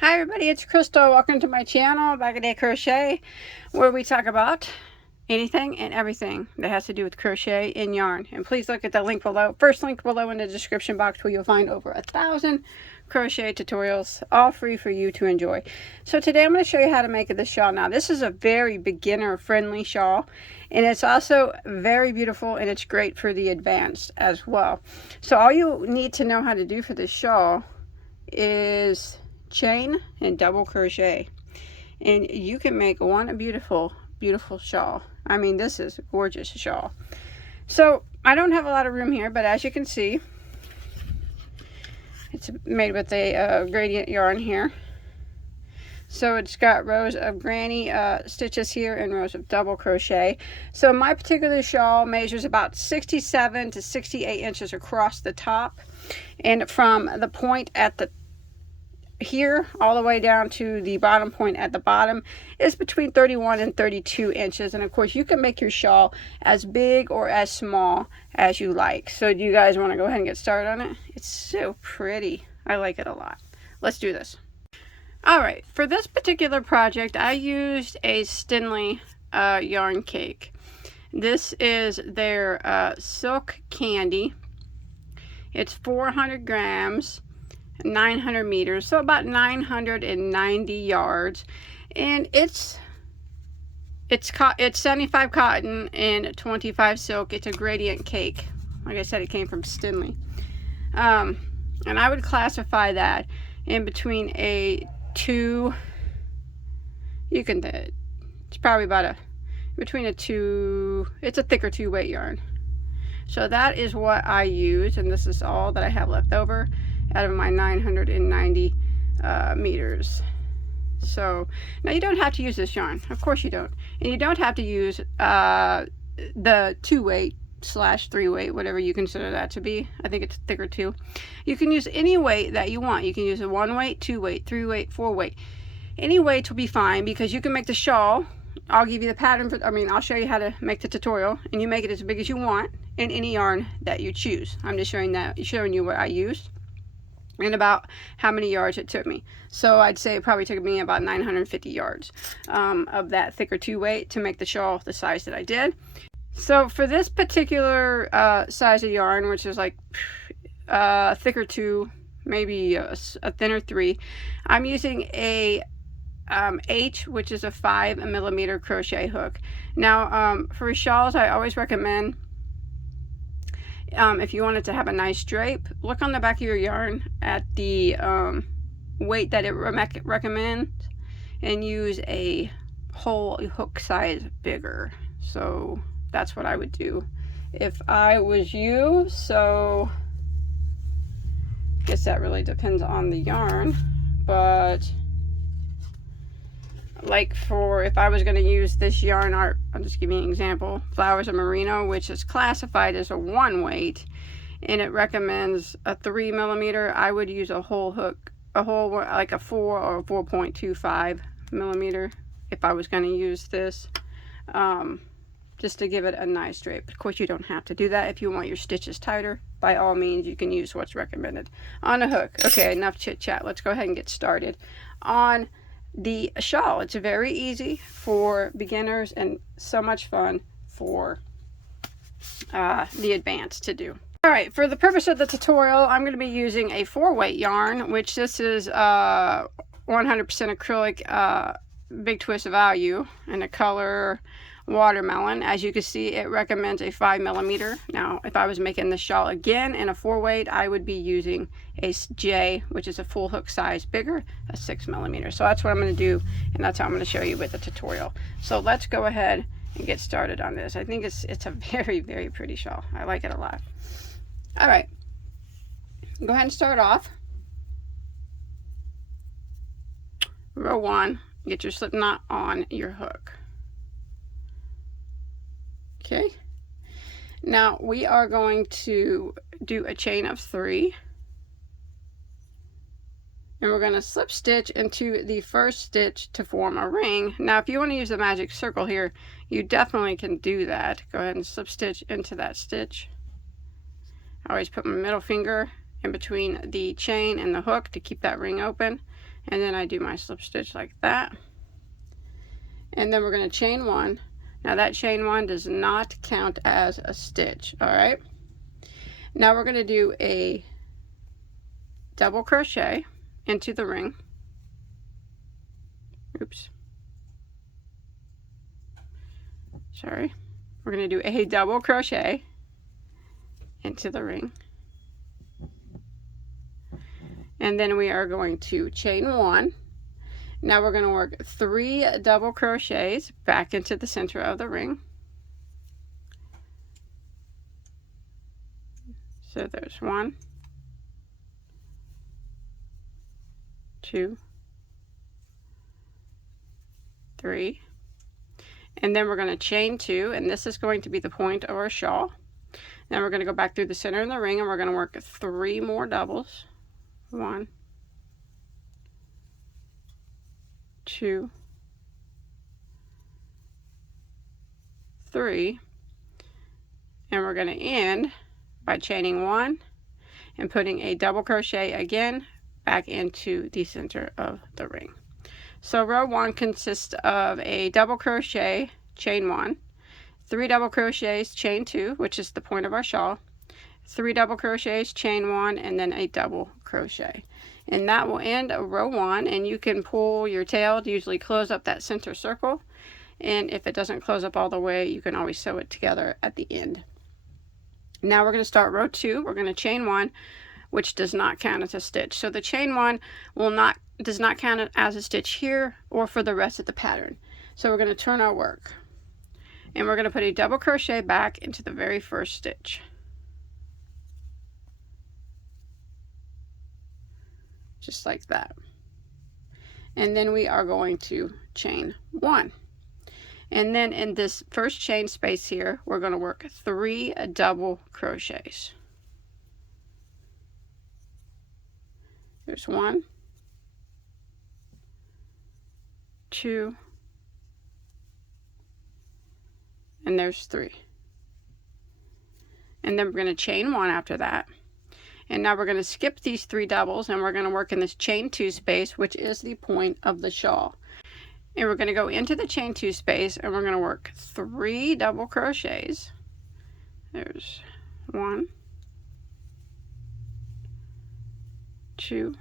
Hi everybody, it's Crystal. Welcome to my channel, Bag O Day Crochet, where we talk about anything and everything that has to do with crochet and yarn. And please look at the link below, first link below in the description box, where you'll find over 1,000 crochet tutorials, all free for you to enjoy. So today I'm going to show you how to make this shawl. Now this is a very beginner friendly shawl, and it's also very beautiful, and it's great for the advanced as well. So all you need to know how to do for this shawl is chain and double crochet, and you can make one beautiful shawl. I mean, this is a gorgeous shawl. So I don't have a lot of room here, but as you can see, it's made with a gradient yarn here. So it's got rows of granny stitches here and rows of double crochet. So my particular shawl measures about 67 to 68 inches across the top, and from the point at the here all the way down to the bottom point at the bottom is between 31 and 32 inches. And of course you can make your shawl as big or as small as you like. So do you guys want to go ahead and get started on it? It's so pretty. I like it a lot. Let's do this. Alright, for this particular project I used a Stinley yarn cake. This is their silk candy. It's 400 grams, 900 meters, so about 990 yards, and it's 75 cotton and 25 silk. It's a gradient cake. Like I said, it came from Stinley, and I would classify that in between a two. You can, it's probably about between a two. It's a thicker 2-weight yarn. So that is what I use, and this is all that I have left over out of my 990 meters. So now you don't have to use this yarn, of course you don't, and you don't have to use the 2-weight / 3-weight, whatever you consider that to be. I think it's thicker too. You can use any weight that you want. You can use a 1-weight, 2-weight, 3-weight, 4-weight. Any weight will be fine, because you can make the shawl. I'll give you the pattern for, I'll show you how to make the tutorial, and you make it as big as you want in any yarn that you choose. I'm just showing you what I used and about how many yards it took me. So I'd say it probably took me about 950 yards of that thicker 2-weight to make the shawl the size that I did. So for this particular size of yarn, which is like thicker 2, maybe a thinner 3, I'm using a H, which is a 5mm crochet hook. Now for shawls, I always recommend, if you want it to have a nice drape, look on the back of your yarn at the weight that it recommends, and use a whole hook size bigger. So that's what I would do if I was you. So I guess that really depends on the yarn, but like for, if I was going to use this yarn art, I'll just give you an example. Flowers of Merino, which is classified as a 1-weight, and it recommends a 3mm. I would use a whole hook, like a 4 or 4.25 millimeter if I was going to use this, just to give it a nice drape. Of course you don't have to do that. If you want your stitches tighter, by all means you can use what's recommended on a hook. Okay, enough chit chat. Let's go ahead and get started on the shawl. It's very easy for beginners and so much fun for the advanced to do. Alright, for the purpose of the tutorial, I'm going to be using a 4-weight yarn, which this is 100% acrylic big twist value, and the color watermelon. As you can see, it recommends a 5mm. Now if I was making the shawl again in a 4-weight, I would be using a J, which is a full hook size bigger, a 6mm. So that's what I'm going to do, and that's how I'm going to show you with the tutorial. So let's go ahead and get started on this. I think it's a very, very pretty shawl. I like it a lot. All right, go ahead and start off. Row 1, get your slip knot on your hook. Okay, now we are going to do a chain of 3, and we're going to slip stitch into the first stitch to form a ring. Now if you want to use the magic circle here, you definitely can do that. Go ahead and slip stitch into that stitch. I always put my middle finger in between the chain and the hook to keep that ring open. and then I do my slip stitch like that, and then we're going to chain one. Now that chain one does not count as a stitch. All right, now we're going to do a double crochet into the ring. Oops, sorry. We're going to do a double crochet into the ring, and then we are going to chain one. Now we're going to work 3 double crochets back into the center of the ring. So there's 1, 2, 3, and then we're going to chain 2, and this is going to be the point of our shawl. Then we're going to go back through the center of the ring, and we're going to work 3 more doubles. 1, 2, 3, and we're going to end by chaining 1 and putting a double crochet again back into the center of the ring. So row 1 consists of a double crochet, chain 1, 3 double crochets, chain 2, which is the point of our shawl, 3 double crochets, chain 1, and then a double crochet. And that will end row 1, and you can pull your tail to usually close up that center circle, and if it doesn't close up all the way, you can always sew it together at the end. Now we're going to start row 2. We're going to chain 1, which does not count as a stitch. So the chain 1 does not count as a stitch here or for the rest of the pattern. So we're going to turn our work, and we're going to put a double crochet back into the very first stitch. Just like that. And then we are going to chain 1. And then in this first chain space here, we're going to work 3 double crochets. There's 1, 2, and there's 3. And then we're going to chain 1 after that. And now we're going to skip these 3 doubles, and we're going to work in this chain 2 space, which is the point of the shawl. And we're going to go into the chain 2 space, and we're going to work 3 double crochets. There's 1, 2,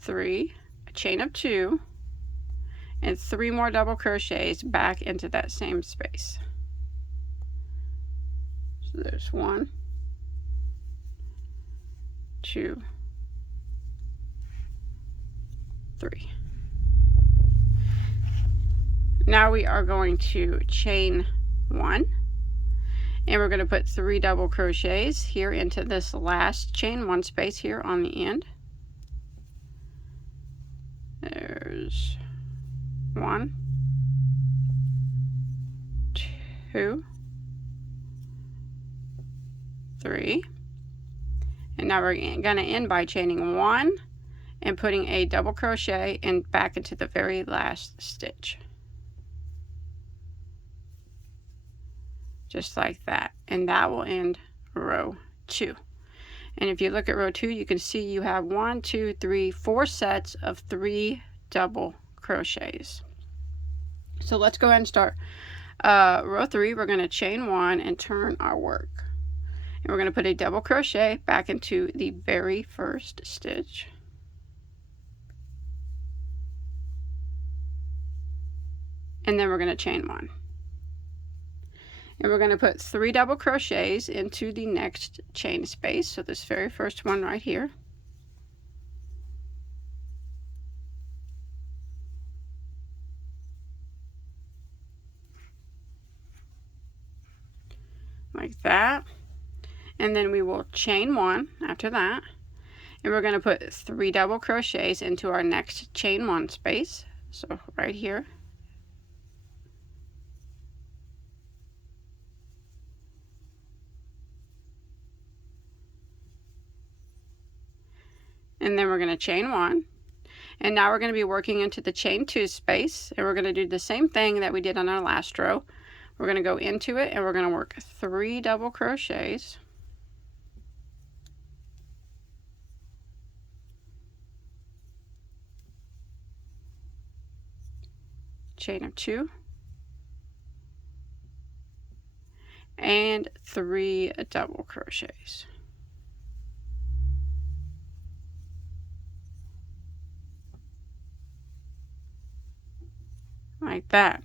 3, a chain of 2, and 3 more double crochets back into that same space. So there's 1, 2, 3. Now we are going to chain 1, and we're going to put 3 double crochets here into this last chain 1 space here on the end. There's 1, 2, 3. And now we're going to end by chaining 1 and putting a double crochet and back into the very last stitch. Just like that. And that will end row 2. And if you look at row 2, you can see you have 1, 2, 3, 4 sets of 3 double crochets. So let's go ahead and start row 3. We're going to chain 1 and turn our work. And we're going to put a double crochet back into the very first stitch. And then we're going to chain 1. And we're going to put 3 double crochets into the next chain space. So this very first one right here. Like that. And then we will chain 1 after that. And we're going to put 3 double crochets into our next chain 1 space. So right here. And then we're going to chain 1. And now we're going to be working into the chain 2 space, and we're going to do the same thing that we did on our last row. We're going to go into it, and we're going to work 3 double crochets. chain of 2, and 3 double crochets. Like that.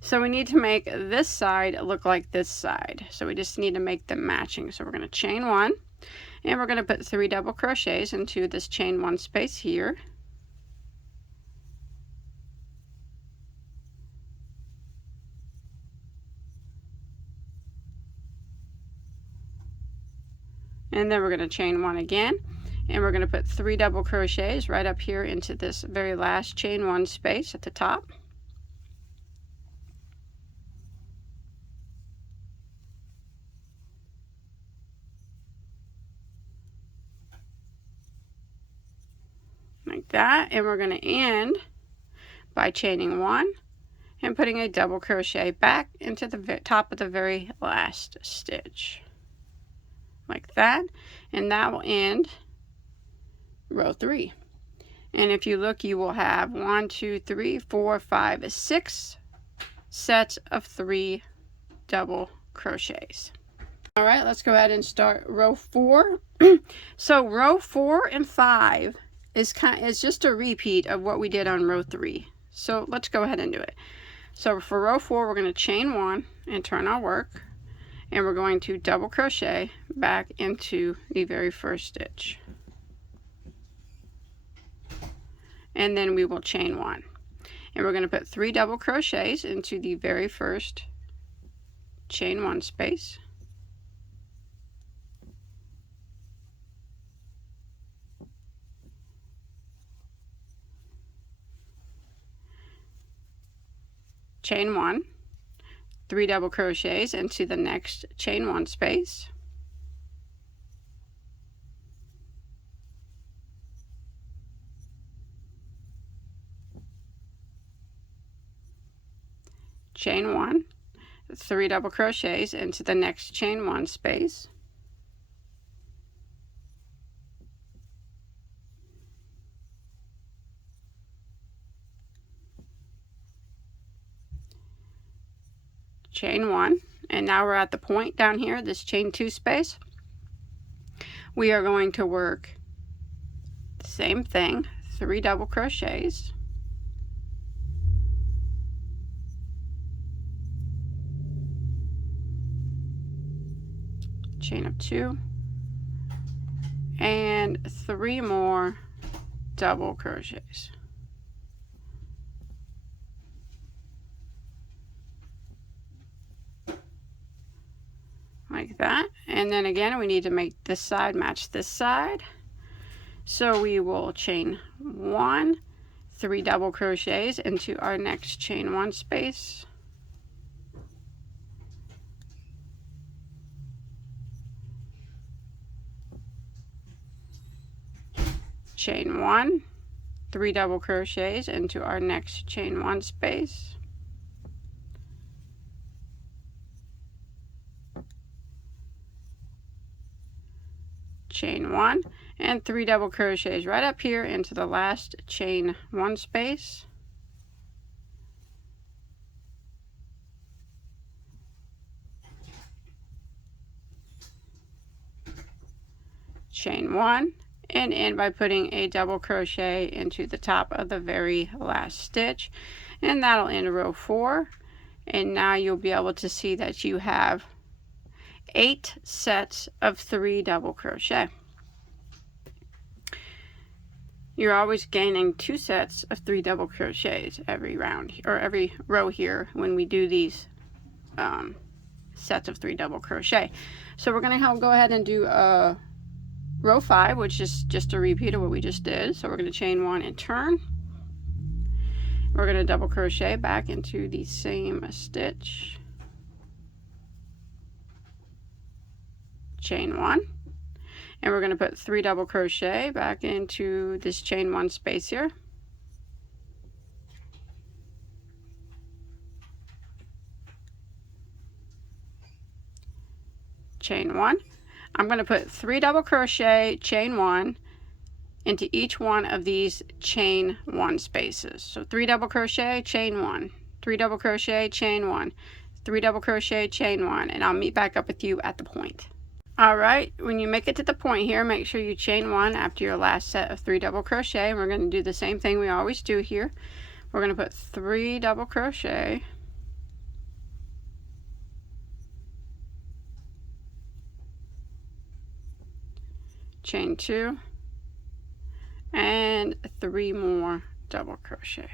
So we need to make this side look like this side. So we just need to make them matching. So we're going to chain 1, and we're going to put 3 double crochets into this chain 1 space here. And then we're going to chain 1 again, and we're going to put 3 double crochets right up here into this very last chain 1 space at the top. Like that, and we're going to end by chaining 1 and putting a double crochet back into the top of the very last stitch, like that, and that will end row 3. And if you look, you will have 1, 2, 3, 4, 5, 6 sets of 3 double crochets. All right, let's go ahead and start row 4. So row 4 and 5 is just a repeat of what we did on row 3. So let's go ahead and do it. So for row 4, we're going to chain 1 and turn our work, and we're going to double crochet back into the very first stitch, and then we will chain 1, and we're going to put 3 double crochets into the very first chain 1 space, chain 1, 3 double crochets into the next chain 1 space, chain 1, 3 double crochets into the next chain 1 space, chain 1, and now we're at the point down here, this chain 2 space. We are going to work the same thing, 3 double crochets, chain of 2, and 3 more double crochets. Like that, and then again we need to make this side match this side, so we will chain 1, 3 double crochets into our next chain 1 space, chain 1, 3 double crochets into our next chain 1 space, chain 1, and 3 double crochets right up here into the last chain 1 space, chain 1, and end by putting a double crochet into the top of the very last stitch, and that'll end row 4. And now you'll be able to see that you have 8 sets of 3 double crochet. You're always gaining 2 sets of 3 double crochets every round, or every row here when we do these sets of 3 double crochet. So we're going to go ahead and do row 5, which is just a repeat of what we just did. So we're going to chain 1 and turn. We're going to double crochet back into the same stitch, chain 1, and we're going to put 3 double crochet back into this chain 1 space here, chain 1. I'm going to put 3 double crochet, chain 1 into each one of these chain 1 spaces. So 3 double crochet, chain 1, 3 double crochet, chain 1, 3 double crochet, chain 1, and I'll meet back up with you at the point. Alright, when you make it to the point here, make sure you chain 1 after your last set of 3 double crochet. And we're going to do the same thing we always do here. We're going to put 3 double crochet, chain 2, and 3 more double crochet.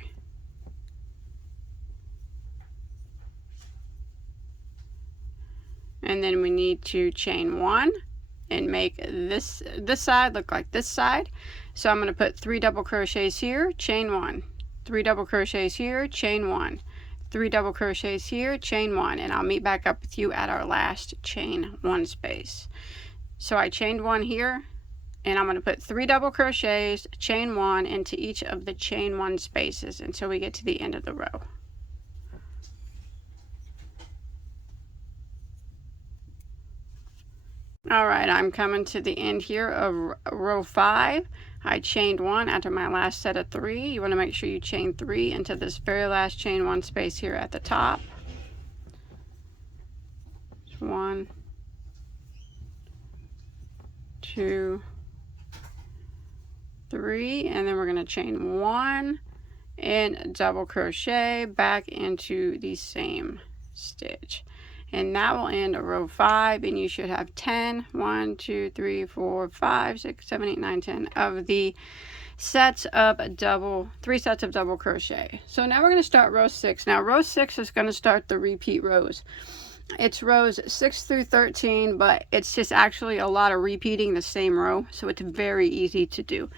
And then we need to chain 1 and make this side look like this side. So I'm going to put 3 double crochets here, chain 1, 3 double crochets here, chain 1, 3 double crochets here, chain 1, and I'll meet back up with you at our last chain 1 space. So I chained 1 here, and I'm going to put 3 double crochets, chain 1 into each of the chain 1 spaces until we get to the end of the row. Alright, I'm coming to the end here of row 5. I chained 1 after my last set of 3. You want to make sure you chain 3 into this very last chain 1 space here at the top. 1, 2, 3, and then we're going to chain 1 and double crochet back into the same stitch. And that will end row 5, and you should have 10, 1, 2, 3, 4, 5, 6, 7, 8, 9, 10 of the sets of 3 sets of double crochet. So now we're going to start row 6. Now row 6 is going to start the repeat rows. It's rows 6 through 13, but it's just actually a lot of repeating the same row, so it's very easy to do.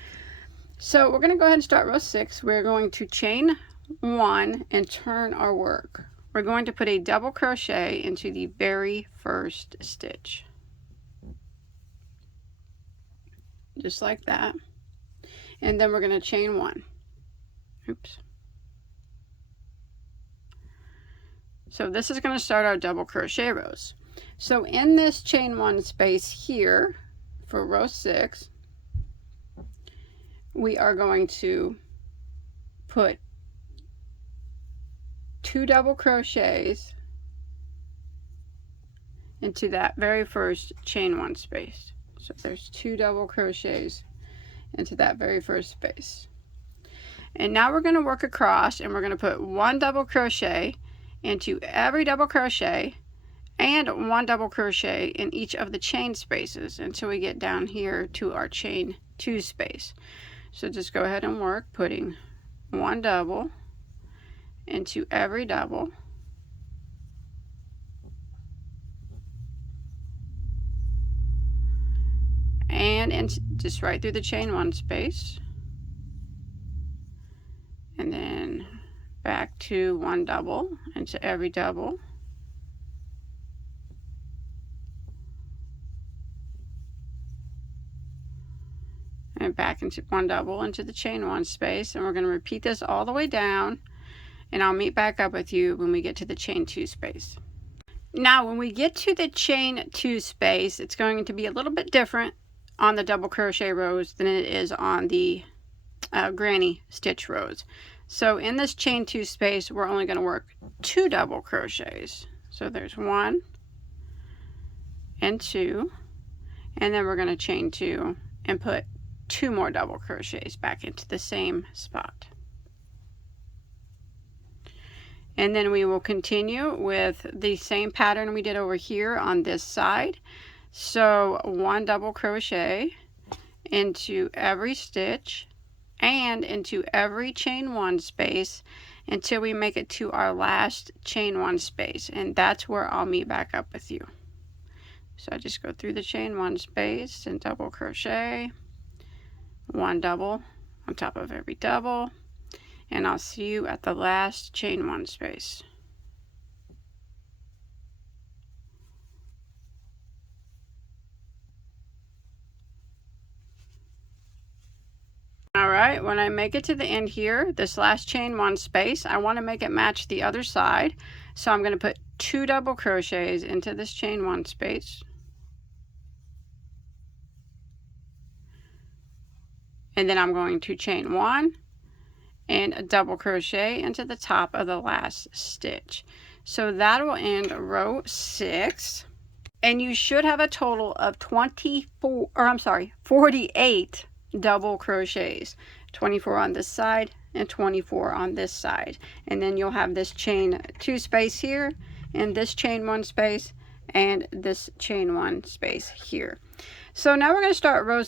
So we're going to go ahead and start row 6. We're going to chain 1 and turn our work. We're going to put a double crochet into the very first stitch, just like that, and then we're going to chain 1. Oops. So this is going to start our double crochet rows. So in this chain 1 space here for row 6, we are going to put 2 double crochets into that very first chain 1 space. So there's 2 double crochets into that very first space. And now we're going to work across, and we're going to put 1 double crochet into every double crochet and 1 double crochet in each of the chain spaces until we get down here to our chain 2 space. So just go ahead and work putting 1 double into every double, and just right through the chain 1 space, and then back to 1 double into every double, and back into 1 double into the chain 1 space. And we're going to repeat this all the way down, and I'll meet back up with you when we get to the chain 2 space. Now when we get to the chain 2 space, it's going to be a little bit different on the double crochet rows than it is on the granny stitch rows. So in this chain 2 space, we're only going to work 2 double crochets. So there's 1 and 2, and then we're going to chain 2 and put 2 more double crochets back into the same spot. And then we will continue with the same pattern we did over here on this side. So 1 double crochet into every stitch and into every chain 1 space until we make it to our last chain 1 space, and that's where I'll meet back up with you. So I just go through the chain 1 space and double crochet, 1 double on top of every double, and I'll see you at the last chain 1 space. Alright, when I make it to the end here, this last chain 1 space, I want to make it match the other side. So I'm going to put 2 double crochets into this chain 1 space. And then I'm going to chain 1 and a double crochet into the top of the last stitch. So that will end row 6, and you should have a total of 48 double crochets, 24 on this side and 24 on this side. And then you'll have this chain 2 space here, and this chain 1 space, and this chain 1 space here. So now we're going to start row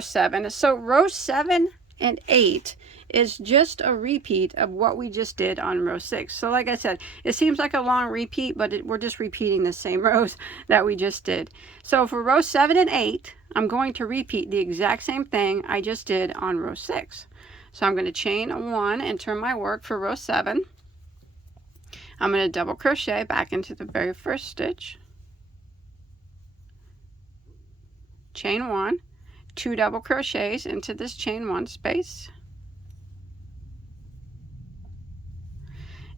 7. So row 7 and 8 is just a repeat of what we just did on row 6. So like I said, it seems like a long repeat, but we're just repeating the same rows that we just did. So for row 7 and 8, I'm going to repeat the exact same thing I just did on row 6. So I'm going to chain 1 and turn my work for row 7. I'm going to double crochet back into the very first stitch, chain 1, 2 double crochets into this chain 1 space,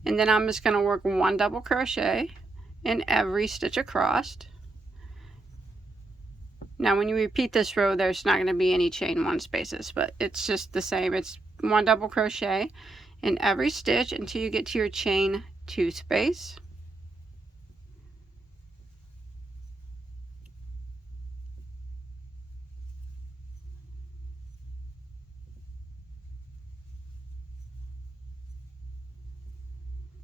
and then I'm just going to work 1 double crochet in every stitch across. Now when you repeat this row, there's not going to be any chain 1 spaces, but it's just the same. It's 1 double crochet in every stitch until you get to your chain 2 space.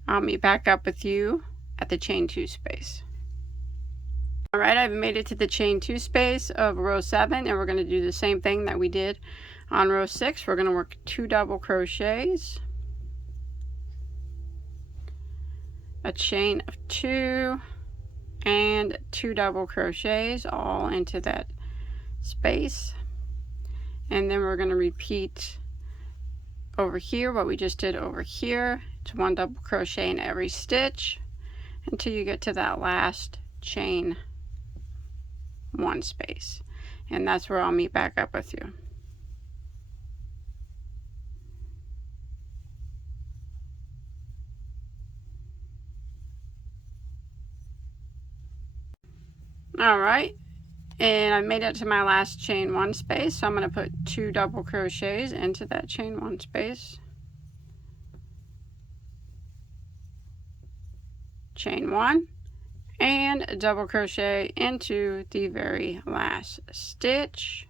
I'll meet back up with you at the chain 2 space. Alright, I've made it to the chain 2 space of row 7, and we're going to do the same thing that we did on row 6. We're going to work 2 double crochets, a chain of 2, and 2 double crochets all into that space. And then we're going to repeat over here what we just did over here. It's 1 double crochet in every stitch until you get to that last chain 1 space, and that's where I'll meet back up with you. Alright, and I made it to my last chain 1 space, so I'm going to put 2 double crochets into that chain 1 space, chain 1, and a double crochet into the very last stitch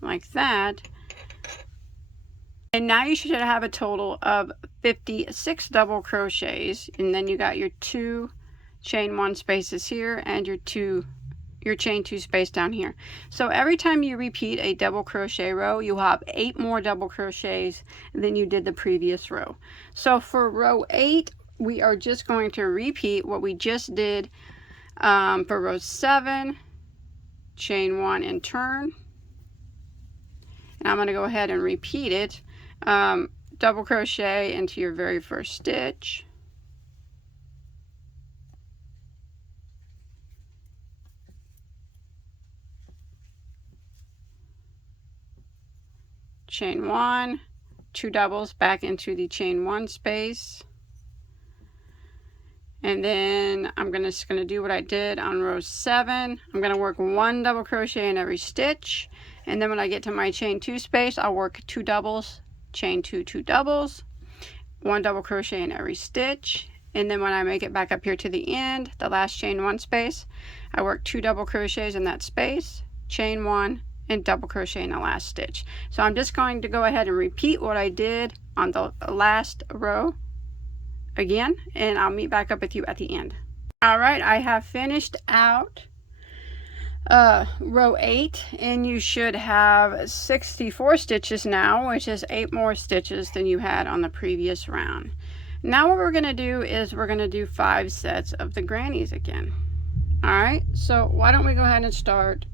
like that. And now you should have a total of 56 double crochets, and then you got your 2 chain 1 spaces here and your chain 2 space down here. So every time you repeat a double crochet row, you'll have 8 more double crochets than you did the previous row. So for row 8, we are just going to repeat what we just did for row 7, chain 1 and turn. And I'm going to go ahead and repeat it. Double crochet into your very first stitch, chain 1, 2 doubles back into the chain 1 space, and then I'm just going to do what I did on row 7. I'm going to work 1 double crochet in every stitch, and then when I get to my chain 2 space, I'll work 2 doubles, chain 2, 2 doubles, 1 double crochet in every stitch, and then when I make it back up here to the end, the last chain 1 space, I work 2 double crochets in that space, chain 1, and double crochet in the last stitch. So I'm just going to go ahead and repeat what I did on the last row again, and I'll meet back up with you at the end. Alright, I have finished out row 8, and you should have 64 stitches now, which is 8 more stitches than you had on the previous round. Now what we're going to do is we're going to do 5 sets of the grannies again. Alright, so why don't we go ahead and start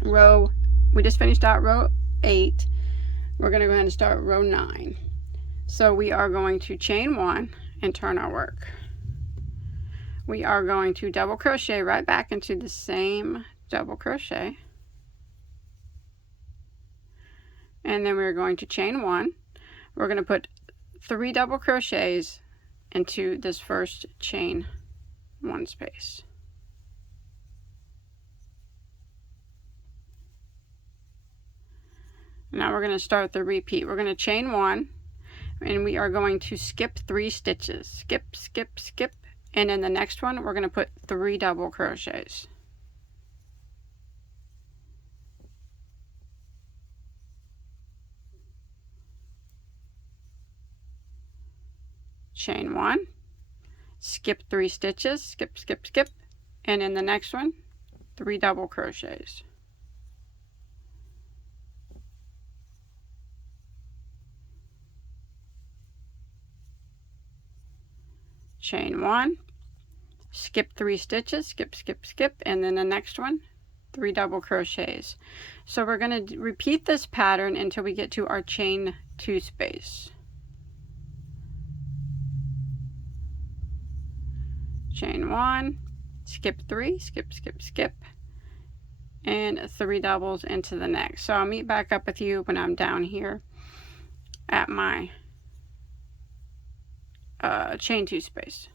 we just finished out row 8. We're going to go ahead and start row 9. So we are going to chain 1 and turn our work. We are going to double crochet right back into the same double crochet, and then we're going to chain 1. We're going to put 3 double crochets into this first chain 1 space. Now we're going to start the repeat. We're going to chain 1, and we are going to skip 3 stitches. Skip, skip, skip, and in the next one we're going to put 3 double crochets. Chain 1, skip 3 stitches, skip, skip, skip, and in the next one 3 double crochets. Chain 1, skip 3 stitches, skip, skip, skip, and then the next one 3 double crochets. So we're going to repeat this pattern until we get to our chain 2 space. Chain 1, skip 3, skip, skip, skip, and 3 doubles into the next. So I'll meet back up with you when I'm down here at my chain 2 space.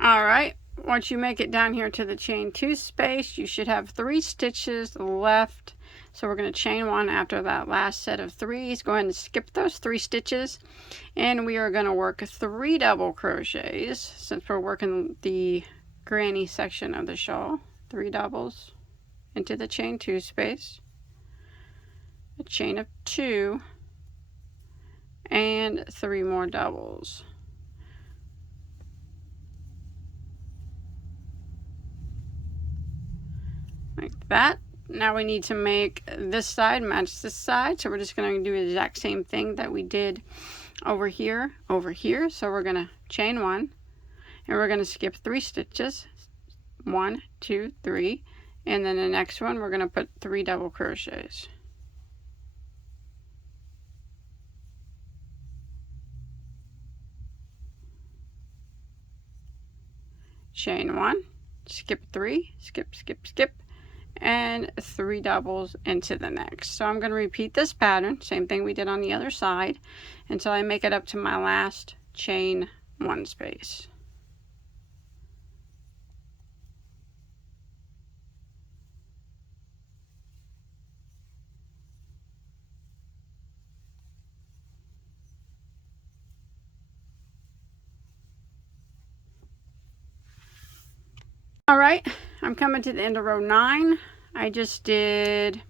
Alright, once you make it down here to the chain 2 space, you should have 3 stitches left. So we're going to chain 1 after that last set of 3s. Go ahead and skip those 3 stitches, and we are going to work 3 double crochets since we're working the granny section of the shawl. 3 doubles into the chain 2 space, a chain of 2, and 3 more doubles. Like that. Now we need to make this side match this side, so we're just going to do the exact same thing that we did over here. So we're going to chain 1, and we're going to skip 3 stitches, 1, 2, 3, and then the next one we're going to put 3 double crochets. Chain 1, skip 3, skip, skip, skip, and 3 doubles into the next. So I'm going to repeat this pattern, same thing we did on the other side, until I make it up to my last chain 1 space. Alright, I'm coming to the end of row 9. I just did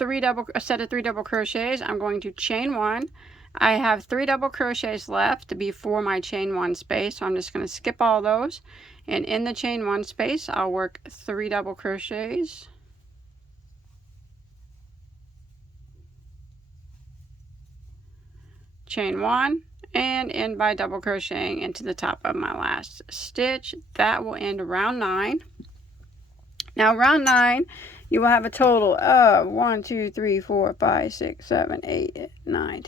a set of 3 double crochets. I'm going to chain 1. I have 3 double crochets left before my chain 1 space, so I'm just going to skip all those, and in the chain 1 space I'll work 3 double crochets, chain 1, and end by double crocheting into the top of my last stitch. That will end round 9. Now round 9, you will have a total of 1, 2, 3, 4, 5, 6, 7, 8, 9,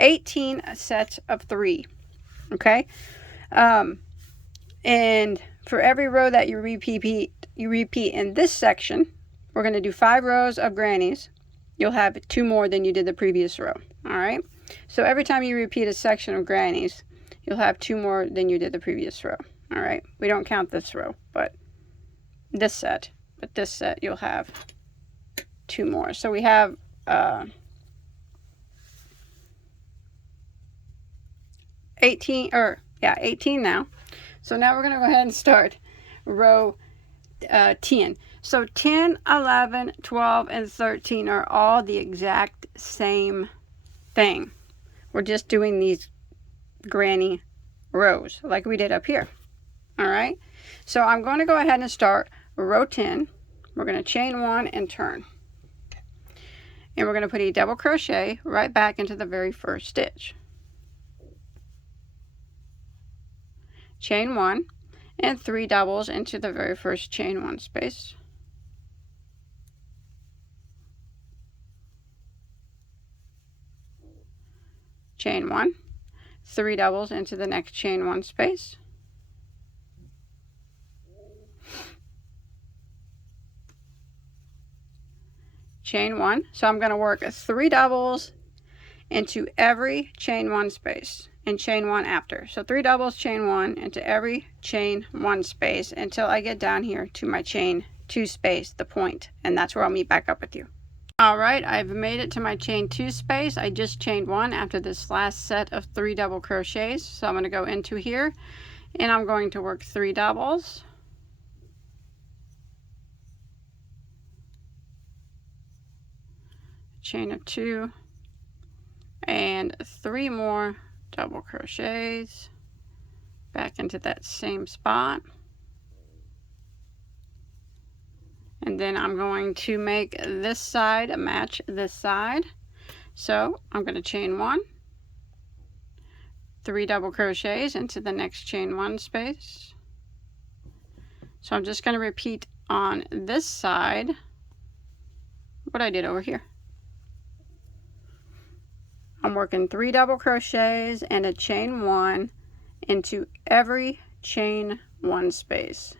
18 sets of 3. Okay, and for every row that you repeat in this section, we're going to do 5 rows of grannies. You'll have 2 more than you did the previous row. All right, so every time you repeat a section of grannies, you'll have 2 more than you did the previous row. All right, we don't count this row, but this set you'll have 2 more. So we have 18 now. So now we're going to go ahead and start row 10. So 10, 11, 12, and 13 are all the exact same thing. We're just doing these granny rows like we did up here. All right, so I'm going to go ahead and start row 10. We're going to chain 1 and turn, and we're going to put a double crochet right back into the very first stitch, chain 1, and 3 doubles into the very first chain 1 space, chain 1, 3 doubles into the next chain 1 space, chain 1. So I'm going to work 3 doubles into every chain 1 space. and chain 1 after. So 3 doubles, chain 1 into every chain 1 space until I get down here to my chain 2 space, the point, and that's where I'll meet back up with you. Alright, I've made it to my chain 2 space. I just chained 1 after this last set of 3 double crochets. So I'm going to go into here and I'm going to work 3 doubles. Chain of 2 and 3 more double crochets back into that same spot, and then I'm going to make this side match this side. So I'm going to chain 1, 3 double crochets into the next chain 1 space. So I'm just going to repeat on this side what I did over here. I'm working 3 double crochets and a chain 1 into every chain 1 space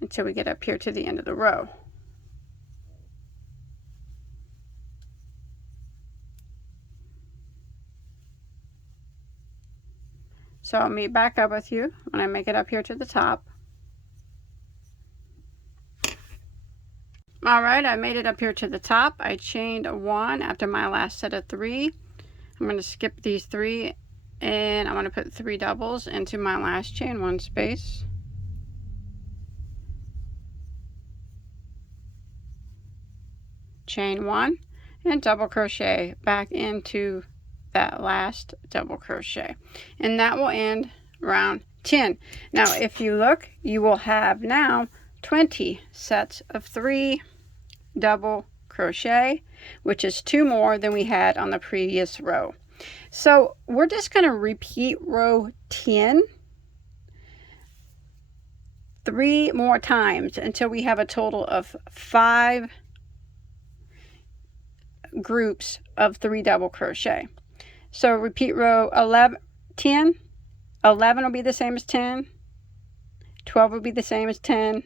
until we get up here to the end of the row. So I'll meet back up with you when I make it up here to the top. Alright, I made it up here to the top. I chained 1 after my last set of 3. I'm going to skip these 3 and I'm going to put 3 doubles into my last chain 1 space. Chain 1 and double crochet back into that last double crochet. And that will end round 10. Now if you look, you will have now 20 sets of 3 double crochet, which is 2 more than we had on the previous row. So we're just going to repeat row 10 3 more times until we have a total of 5 groups of 3 double crochet. So repeat row 10, 11 will be the same as 10, 12 will be the same as 10,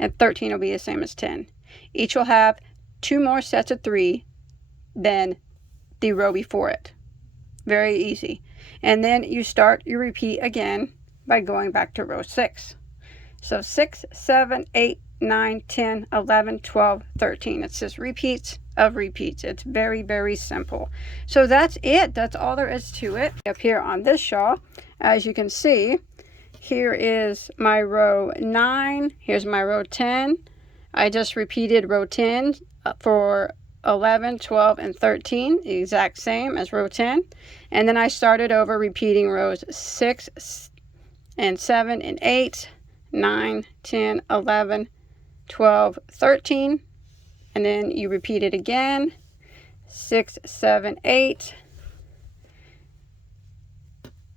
and 13 will be the same as 10. Each will have 2 more sets of 3 than the row before it. Very easy. And then you start your repeat again by going back to row 6. So 6, 7, 8, 9, 10, 11, 12, 13. It's just repeats of repeats. It's very, very simple. So that's it. That's all there is to it. Up here on this shawl, as you can see, here is my row 9. Here's my row 10. I just repeated row 10 for 11, 12, and 13, the exact same as row 10. And then I started over repeating rows 6 and 7 and 8, 9, 10, 11, 12, 13. And then you repeat it again, 6, 7, 8,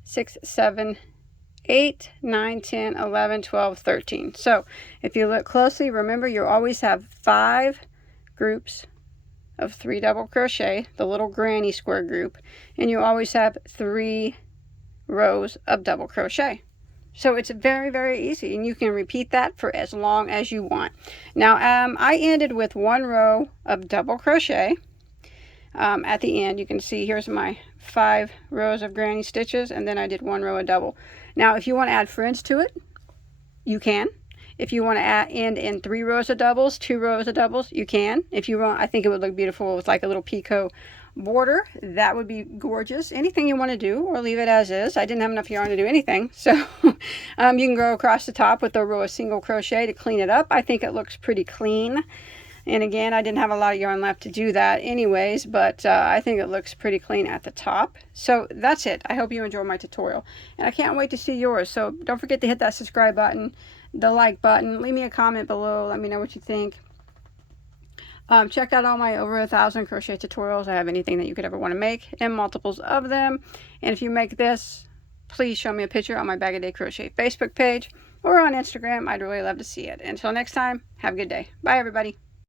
6, 7, 8, 9, 10, 11, 12, 13. So if you look closely, remember you always have 5 groups of 3 double crochet, the little granny square group, and you always have 3 rows of double crochet. So it's very, very easy, and you can repeat that for as long as you want. Now I ended with 1 row of double crochet. At the end, you can see here's my 5 rows of granny stitches, and then I did 1 row of double. Now if you want to add fringe to it, you can. If you want to end in 3 rows of doubles, 2 rows of doubles, you can. If you want, I think it would look beautiful with like a little picot border. That would be gorgeous. Anything you want to do, or leave it as is. I didn't have enough yarn to do anything, so you can go across the top with a row of single crochet to clean it up. I think it looks pretty clean. And again, I didn't have a lot of yarn left to do that anyways, but I think it looks pretty clean at the top. So that's it. I hope you enjoyed my tutorial, and I can't wait to see yours. So don't forget to hit that subscribe button, the like button, leave me a comment below, let me know what you think. Check out all my over 1,000 crochet tutorials. I have anything that you could ever want to make and multiples of them. And if you make this, please show me a picture on my Bag O Day Crochet Facebook page or on Instagram. I'd really love to see it. Until next time, have a good day. Bye everybody.